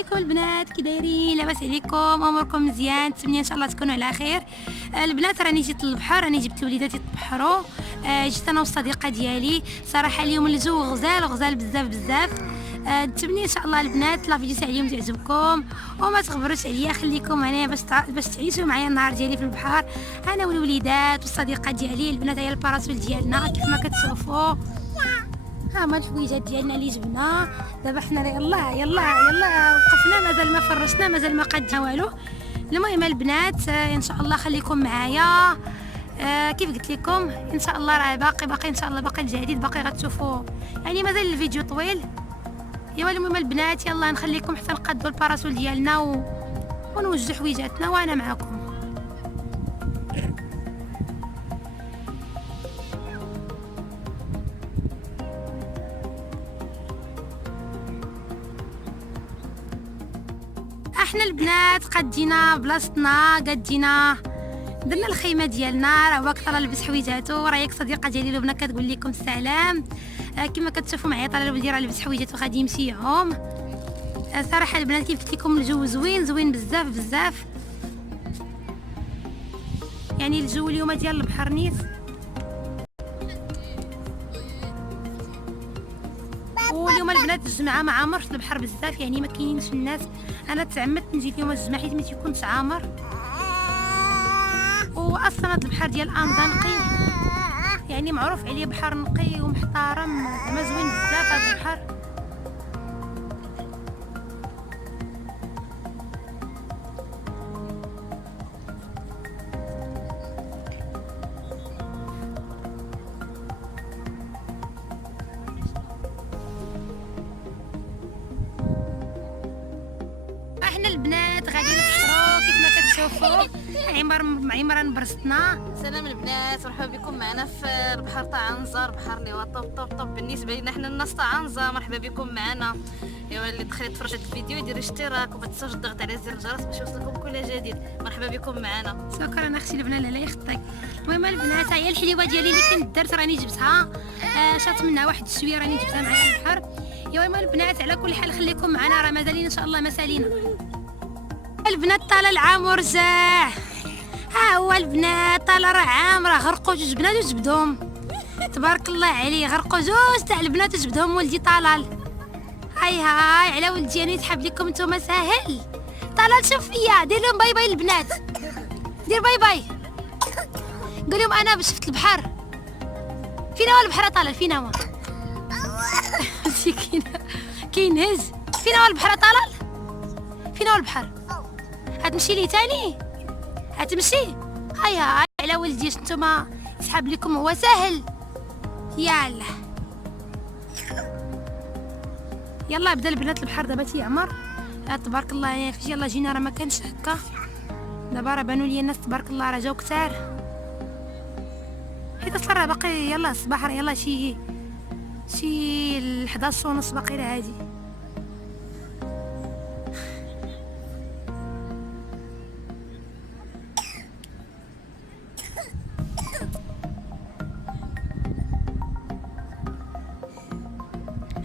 عليكم البنات، كي دايرين؟ لاباس عليكم؟ اموركم مزيان؟ نتمنى ان شاء الله تكونوا على خير. البنات راني جيت للبحر، راني جبت وليداتي يتبحروا. جيت انا والصديقه ديالي. صراحه اليوم الجو غزال بزاف بزاف. نتمنى ان شاء الله البنات لا فيديو تاع اليوم تعجبكم، وما تغبروش عليا، خليكم هنايا باش تعيشوا معايا النهار ديالي في البحر، انا والوليدات والصديقه ديالي. البنات هي الباراسول ديالنا كيف ما كتشوفوا، ها هما الحويجات ديالنا اللي جبنا. دابا حنا يلا وقفنا، مازال ما فرشنا، مازال ما قدنا والو. المهم البنات ان شاء الله خليكم معايا. كيف قلت لكم ان شاء الله راه باقي ان شاء الله باقي الجديد، باقي غتشوفوا، يعني مازال الفيديو طويل. ايوا المهم البنات يلا نخليكم حتى نقادوا الباراسول ديالنا ونوجدوا حويجاتنا وانا معكم. احنا البنات قدينا بلاصتنا، قدينا درنا الخيمه ديالنا. راه واك طلال لبس حويجاتو، رايك صديقه ديالي لبنى كتقول لكم السلام. كما كتشوفوا معايا طلال ولدي راه لبس حويجاتو غادي يمشي يعوم. صراحه البنات كيف قلت لكم الجو زوين بزاف. يعني الجو اليوم ديال البحر نيت، واليوم البنات الجمعه ما عامرش البحر بزاف، يعني ما كاينينش الناس. انا تعمدت نجي اليوم الجمعه حيت ما تيكونش عامر، واصلا هذا البحر ديال امضه نقي، يعني معروف عليه بحر نقي ومحترم، زعما زوين بزاف هذا البحر. احنا البنات غادي نفطروا كيف ما كتشوفوا. عمران برستنا. سلام البنات، مرحبا بكم معنا في البحر تاع عنزه، البحر اللي هو طوب بالنسبه لنا حنا الناس تاع عنزه. مرحبا بكم معنا. ايوا اللي دخل يتفرج على الفيديو يدير اشتراك وما تنساوش الضغط على زر الجرس باش يوصلكم كل جديد. مرحبا بكم معنا. شكرا اختي لبنى، لا يخطيك. المهم البنات هي الحليوه ديالي اللي كنت درت راني جبتها، شات منها واحد شويه راني جبتها معايا البحر. ايوا البنات على كل حال خليكم معنا، راه مازالين ان شاء الله مسالينا. البنات طال العام ورجع، ها هو البنات طال راه عام، راه غرقوا جوج بنات وجبدهم، تبارك الله عليه، غرقوا جوج تاع البنات وجبدهم ولدي طلال. هاي على ولدي انا يتحب لكم نتوما ساهل. طلال شوف فيا، دير لهم باي البنات، دير باي قول لهم انا شفت البحر. فينا هو البحر طلال؟ فينا هو كاين هز. فينا هو البحر طلال؟ فينا هو البحر؟ هتمشي لي تاني؟ هتمشي؟ هيا على ولدي نتوما يسحب لكم، هو سهل. يلا بدا البنات البحر دابا تيعمر، تبارك الله. يعني فاش يلا جينا راه ما كانش هكا، دابا راه بانوا لي الناس تبارك الله راه جاو كثار، حيت اصلا راه باقي يلا الصباح، راه يلا شي 11 ونص باقي راه هادي.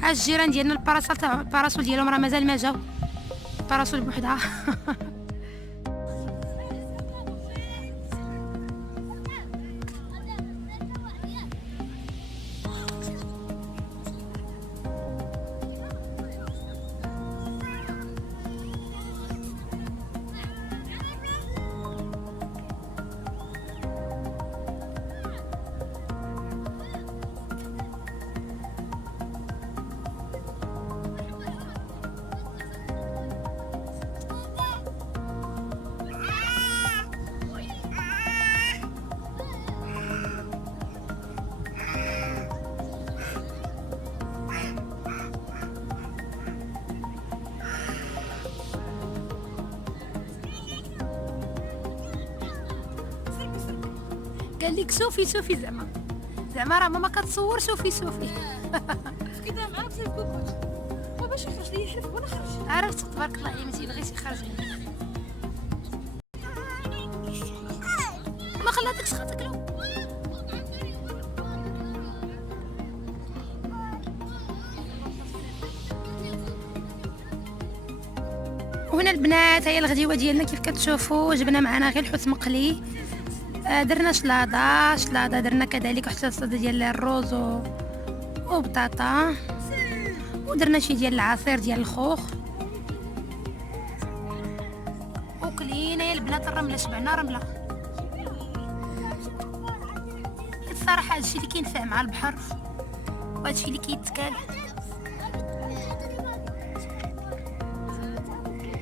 ها الجيران ديالنا الباراسول ديالهم راه مازال ما جاو، الباراسول بوحدها قال لك شوفي زعما راه ماما كتصور، شوفي كذا معاك في الكوكوت باش يخرج لي يحلف ولا خرج. عرفت تبارك الله عليه، ما تيبغيش يخرج، ما خلاتكش تاكلو. وهنا البنات هي الغديوه ديالنا كيف كتشوفوا. جبنا معنا غير الحوت مقلي، درنا شلاضه، درنا كذلك واحد الصوص ديال الروز وبطاطا، ودرنا شي ديال العصير ديال الخوخ، وكلينا يا البنات. الرمله شبعنا رمله. الصراحه هادشي اللي كينفع مع البحر وهادشي اللي كيتكال.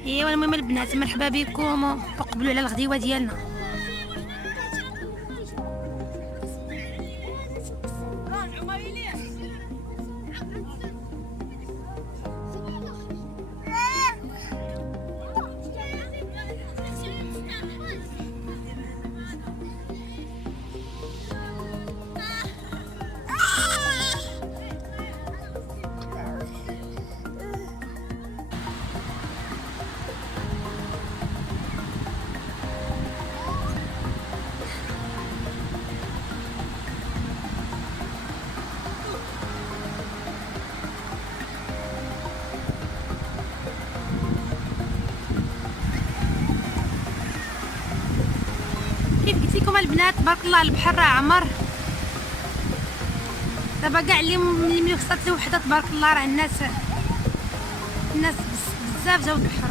ايوا المهم البنات مرحبا بكم وقبلوا على الغديوه ديالنا. كيف قلت لكم البنات تبارك الله البحر راه عمر. دابا كاع اللي وصلت له وحده تبارك الله راه الناس بزاف جاو البحر.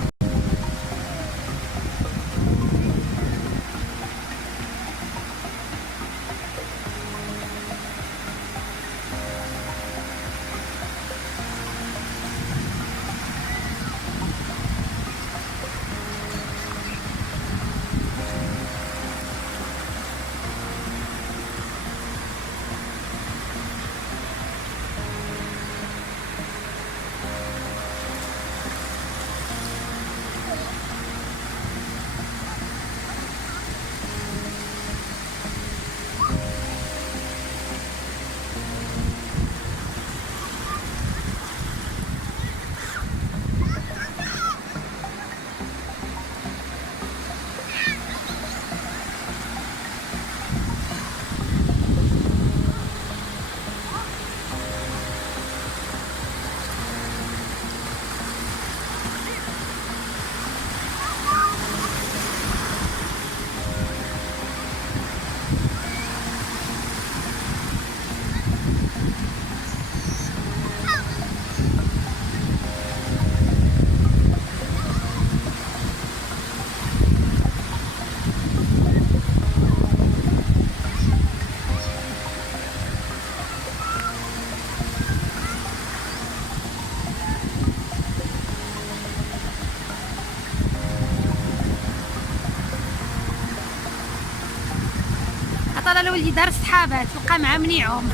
عطانا الولدي دار صحابات لقى مع من يعوم.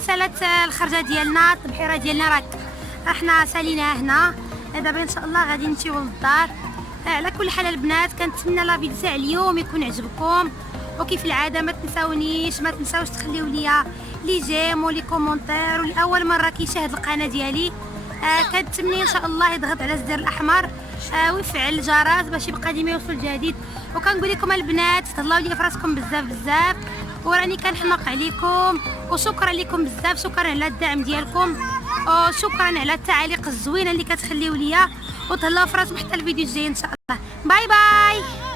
تسالات الخرجه ديالنا، البحيره ديالنا راه احنا ساليناها هنا. دابا ان شاء الله غادي نمشيو للدار. على كل حال البنات كنتمنى لا فيديو تاع اليوم يكون عجبكم، وكيف العاده ما تنساوش تخليو ليا لي جيم ولي كومونتير، واللي اول مره كيشاهد القناه ديالي كنتمنى ان شاء الله يضغط على الزر الاحمر ويفعل الجرس باش يبقى ديما يوصل جديد. وكنقول لكم البنات تهلاو لي فراسكم بزاف بزاف، وراني كنحنق عليكم، وشكرا لكم بزاف، شكرا على الدعم ديالكم، وشكرا على التعاليق الزوينه اللي كتخليو ليا، وتهلاو فراسكم حتى الفيديو الجاي ان شاء الله. باي باي.